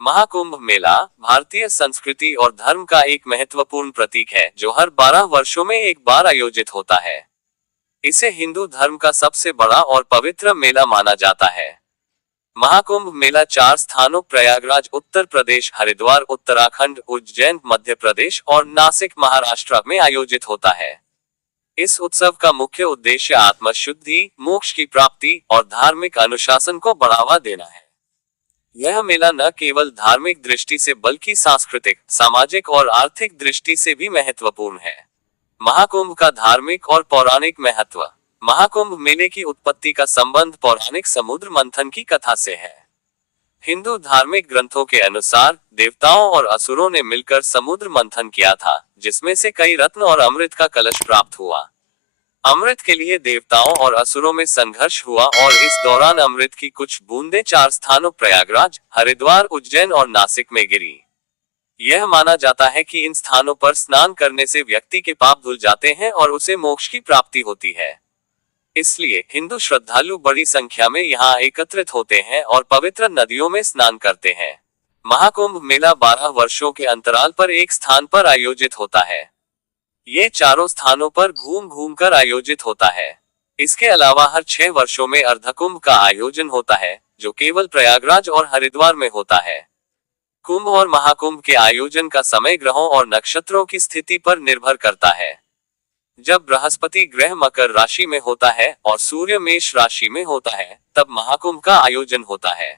महाकुंभ मेला भारतीय संस्कृति और धर्म का एक महत्वपूर्ण प्रतीक है जो हर 12 वर्षों में एक बार आयोजित होता है। इसे हिंदू धर्म का सबसे बड़ा और पवित्र मेला माना जाता है। महाकुंभ मेला 4 स्थानों प्रयागराज उत्तर प्रदेश, हरिद्वार उत्तराखंड, उज्जैन मध्य प्रदेश और नासिक महाराष्ट्र में आयोजित होता है। इस उत्सव का मुख्य उद्देश्य आत्मशुद्धि, मोक्ष की प्राप्ति और धार्मिक अनुशासन को बढ़ावा देना है। यह मेला न केवल धार्मिक दृष्टि से बल्कि सांस्कृतिक, सामाजिक और आर्थिक दृष्टि से भी महत्वपूर्ण है। महाकुंभ का धार्मिक और पौराणिक महत्व। महाकुंभ मेले की उत्पत्ति का संबंध पौराणिक समुद्र मंथन की कथा से है। हिंदू धार्मिक ग्रंथों के अनुसार देवताओं और असुरों ने मिलकर समुद्र मंथन किया था, जिसमें से कई रत्न और अमृत का कलश प्राप्त हुआ। अमृत के लिए देवताओं और असुरों में संघर्ष हुआ और इस दौरान अमृत की कुछ बूंदें 4 स्थानों प्रयागराज, हरिद्वार, उज्जैन और नासिक में गिरी। यह माना जाता है कि इन स्थानों पर स्नान करने से व्यक्ति के पाप धुल जाते हैं और उसे मोक्ष की प्राप्ति होती है। इसलिए हिंदू श्रद्धालु बड़ी संख्या में यहाँ एकत्रित होते हैं और पवित्र नदियों में स्नान करते हैं। महाकुंभ मेला 12 वर्षों के अंतराल पर एक स्थान पर आयोजित होता है। ये चारों स्थानों पर घूम घूम कर आयोजित होता है। इसके अलावा हर 6 वर्षों में अर्धकुंभ का आयोजन होता है, जो केवल प्रयागराज और हरिद्वार में होता है। कुंभ और महाकुंभ के आयोजन का समय ग्रहों और नक्षत्रों की स्थिति पर निर्भर करता है। जब बृहस्पति ग्रह मकर राशि में होता है और सूर्य मेष राशि में होता है, तब महाकुंभ का आयोजन होता है।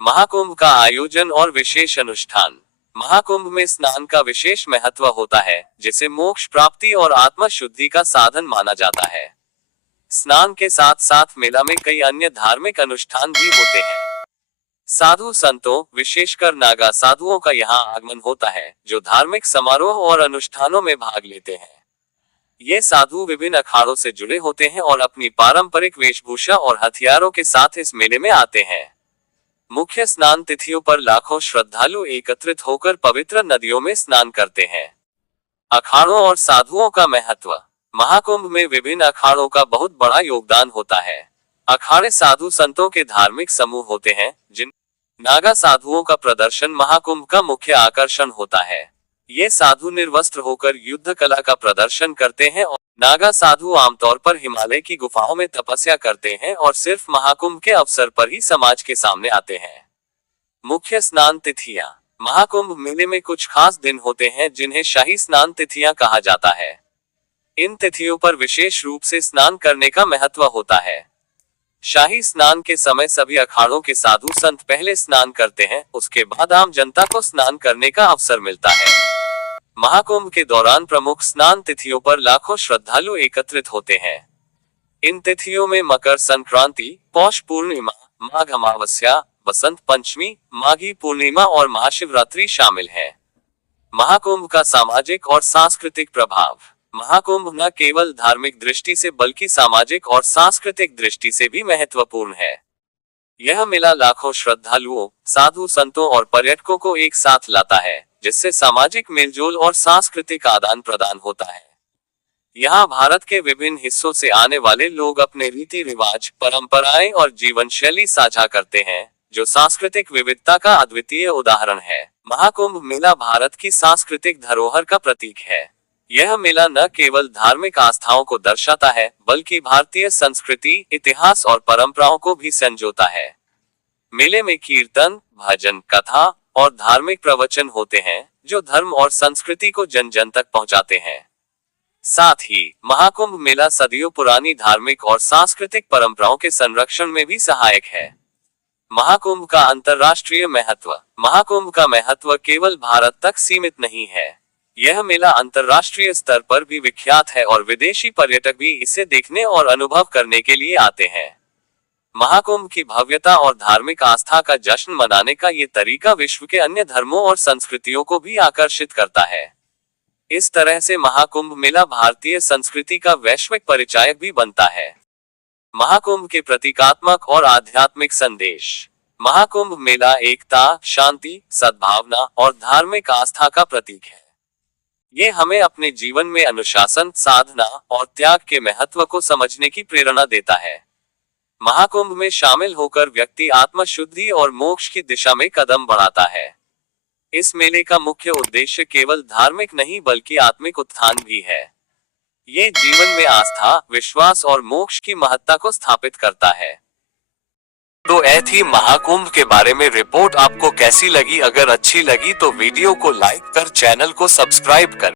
महाकुंभ का आयोजन और विशेष अनुष्ठान। महाकुंभ में स्नान का विशेष महत्व होता है, जिसे मोक्ष प्राप्ति और आत्मा शुद्धि का साधन माना जाता है। स्नान के साथ साथ मेला में कई अन्य धार्मिक अनुष्ठान भी होते हैं। साधु संतों, विशेषकर नागा साधुओं का यहाँ आगमन होता है, जो धार्मिक समारोह और अनुष्ठानों में भाग लेते हैं। ये साधु विभिन्न अखाड़ों से जुड़े होते हैं और अपनी पारंपरिक वेशभूषा और हथियारों के साथ इस मेले में आते हैं। मुख्य स्नान तिथियों पर लाखों श्रद्धालु एकत्रित होकर पवित्र नदियों में स्नान करते हैं। अखाड़ों और साधुओं का महत्व। महाकुंभ में विभिन्न अखाड़ों का बहुत बड़ा योगदान होता है। अखाड़े साधु संतों के धार्मिक समूह होते हैं, जिन नागा साधुओं का प्रदर्शन महाकुंभ का मुख्य आकर्षण होता है। ये साधु निर्वस्त्र होकर युद्ध कला का प्रदर्शन करते हैं और नागा साधु आमतौर पर हिमालय की गुफाओं में तपस्या करते हैं और सिर्फ महाकुंभ के अवसर पर ही समाज के सामने आते हैं। मुख्य स्नान तिथियां। महाकुंभ मेले में कुछ खास दिन होते हैं जिन्हें शाही स्नान तिथियां कहा जाता है। इन तिथियों पर विशेष रूप से स्नान करने का महत्व होता है। शाही स्नान के समय सभी अखाड़ों के साधु संत पहले स्नान करते हैं, उसके बाद आम जनता को स्नान करने का अवसर मिलता है। महाकुंभ के दौरान प्रमुख स्नान तिथियों पर लाखों श्रद्धालु एकत्रित होते हैं। इन तिथियों में मकर संक्रांति, पौष पूर्णिमा, माघ अमावस्या, बसंत पंचमी, माघी पूर्णिमा और महाशिवरात्रि शामिल है। महाकुंभ का सामाजिक और सांस्कृतिक प्रभाव। महाकुंभ न केवल धार्मिक दृष्टि से बल्कि सामाजिक और सांस्कृतिक दृष्टि से भी महत्वपूर्ण है। यह मेला लाखों श्रद्धालुओं, साधु संतों और पर्यटकों को एक साथ लाता है, जिससे सामाजिक मेलजोल और सांस्कृतिक आदान प्रदान होता है। यहाँ भारत के विभिन्न हिस्सों से आने वाले लोग अपने रीति रिवाज, परंपराएं और जीवन शैली साझा करते हैं, जो सांस्कृतिक विविधता का अद्वितीय उदाहरण है। महाकुंभ मेला भारत की सांस्कृतिक धरोहर का प्रतीक है। यह मेला न केवल धार्मिक आस्थाओं को दर्शाता है, बल्कि भारतीय संस्कृति, इतिहास और परंपराओं को भी संजोता है। मेले में कीर्तन, भजन, कथा और धार्मिक प्रवचन होते हैं, जो धर्म और संस्कृति को जन जन तक पहुंचाते हैं। साथ ही महाकुंभ मेला सदियों पुरानी धार्मिक और सांस्कृतिक परंपराओं के संरक्षण में भी सहायक है। महाकुंभ का अंतर्राष्ट्रीय महत्व। महाकुंभ का महत्व केवल भारत तक सीमित नहीं है। यह मेला अंतर्राष्ट्रीय स्तर पर भी विख्यात है और विदेशी पर्यटक भी इसे देखने और अनुभव करने के लिए आते हैं। महाकुंभ की भव्यता और धार्मिक आस्था का जश्न मनाने का ये तरीका विश्व के अन्य धर्मों और संस्कृतियों को भी आकर्षित करता है। इस तरह से महाकुंभ मेला भारतीय संस्कृति का वैश्विक परिचायक भी बनता है। महाकुंभ के प्रतीकात्मक और आध्यात्मिक संदेश। महाकुंभ मेला एकता, शांति, सद्भावना और धार्मिक आस्था का प्रतीक है। ये हमें अपने जीवन में अनुशासन, साधना और त्याग के महत्व को समझने की प्रेरणा देता है। महाकुंभ में शामिल होकर व्यक्ति आत्मशुद्धि और मोक्ष की दिशा में कदम बढ़ाता है। इस मेले का मुख्य उद्देश्य केवल धार्मिक नहीं बल्कि आत्मिक उत्थान भी है। ये जीवन में आस्था, विश्वास और मोक्ष की महत्ता को स्थापित करता है। तो ये थी महाकुंभ के बारे में रिपोर्ट। आपको कैसी लगी? अगर अच्छी लगी तो वीडियो को लाइक कर चैनल को सब्सक्राइब कर।